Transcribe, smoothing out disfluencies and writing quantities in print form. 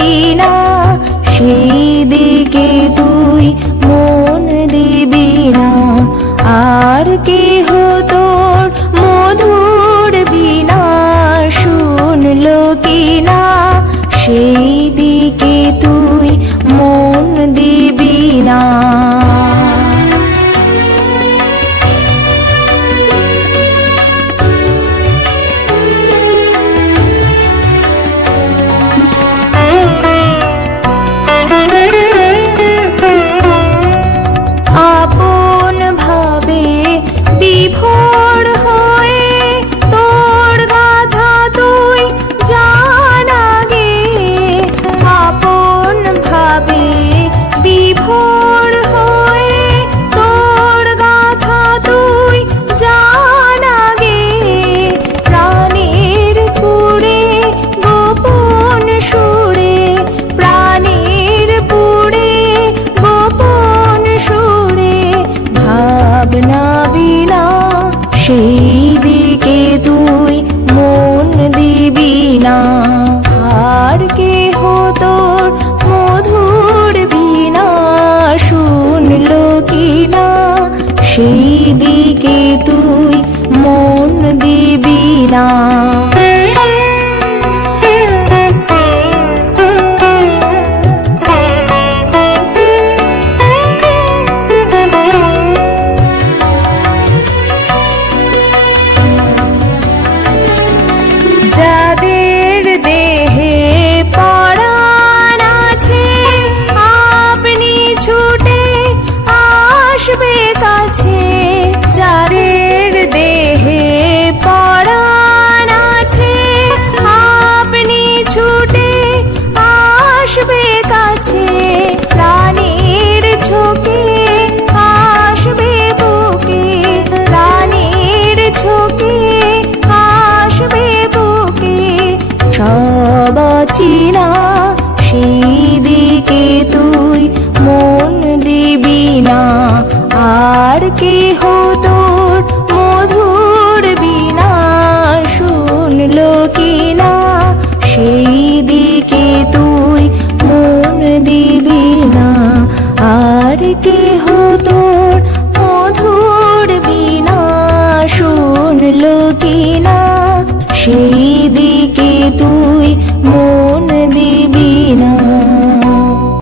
কিনা সেই দিকে তুই মন দিবি না। আর কেহ তোর মধুর বিনা শুনলো কিনা সেই দিকে তুই মন দিবি না। আপন ভাবে বিভোর হয়ে তোর গাথা তুই জান আগে। আপন ভাবে বিভোর হয়ে তোর গাথা তুই জান আগে। প্রাণের পুরে গোপন সুরে প্রাণের পুরে গোপন সুরে ভাবনা বিনা সেই দিকে তুই মন দিবি না। আর কেহ তোর মধুর বিনা শুনলো কিনা সেই দিকে তুই মন দিবি না। যাদের দেহে পরাণ আছে আপনি ছুটে আসবে কাছে। যাদের দেহে পরাণ আছে আপনি ছুটে আসবে কাছে। প্রাণের ঝোঁকে আসবে বুকে প্রাণের ঝোঁকে আসবে বুকে। সব চিনা সেই দিকে তুই মন দিবি না। আর কেহ তোর মধুর বিনা শুনলো কিনা সেই দিকে তুই মন দিবি না। আর কেহ তোর মধুর বিনা শুনলো কিনা সেই দিকে তুই